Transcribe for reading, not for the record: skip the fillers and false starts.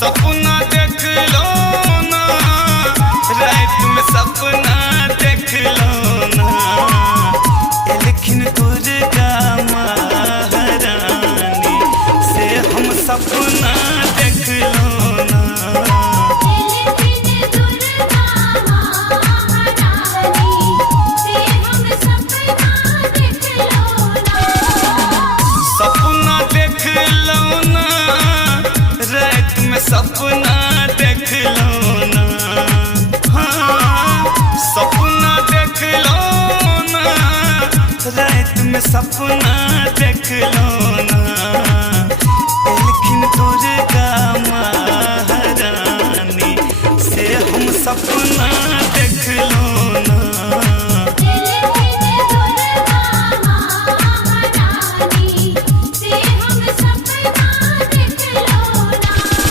सपना देख लो ना, रात में सपना देख लो ना, लेकिन दुर्गा महारानी से हम सपना देख लो ना। सपना देख लो ना, रात में सपना देख लो ना, हाँ सपना देख लो ना, रात में सपना देख लो ना, लेकिन दुर्गा महारानी से हम सपना